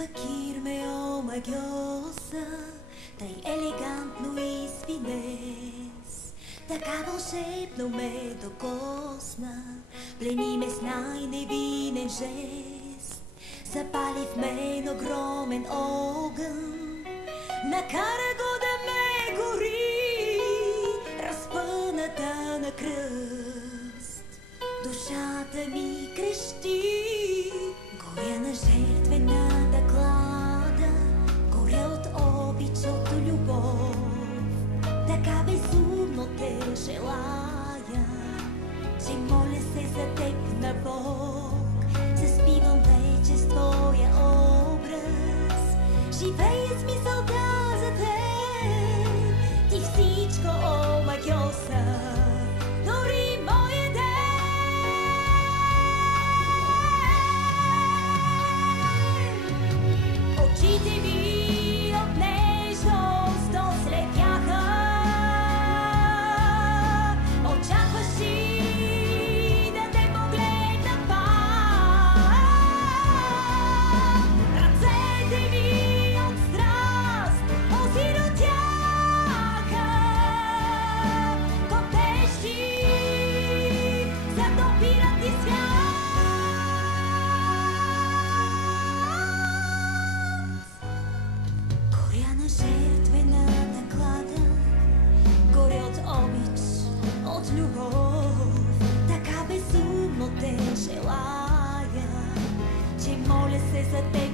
Пакирме омагьоса, тъй елегантно и с финес. Така вълшебно ме докосна, плени ме с най-невинен жест. Запали в мен огромен огън, накара го да ме гори, разпъната на кръст. Душата ми крещи, горя на жертвената клада, горя от обич, от любов. Така безумно те желая, че моля се за теб на Бог. Заспивам вече с твоя образ, живея с мисълта за теб. Ти всичко, о магьоса, дори моя ден. Очите ми от нежност ослепяха, очакваш и да те погледна пак. Ръцете ми от страст осиротяха, коптещи затопират ти свят. Горя на жертвената клада, горя от обич, от любов. Така безумно те желая, че моля се за теб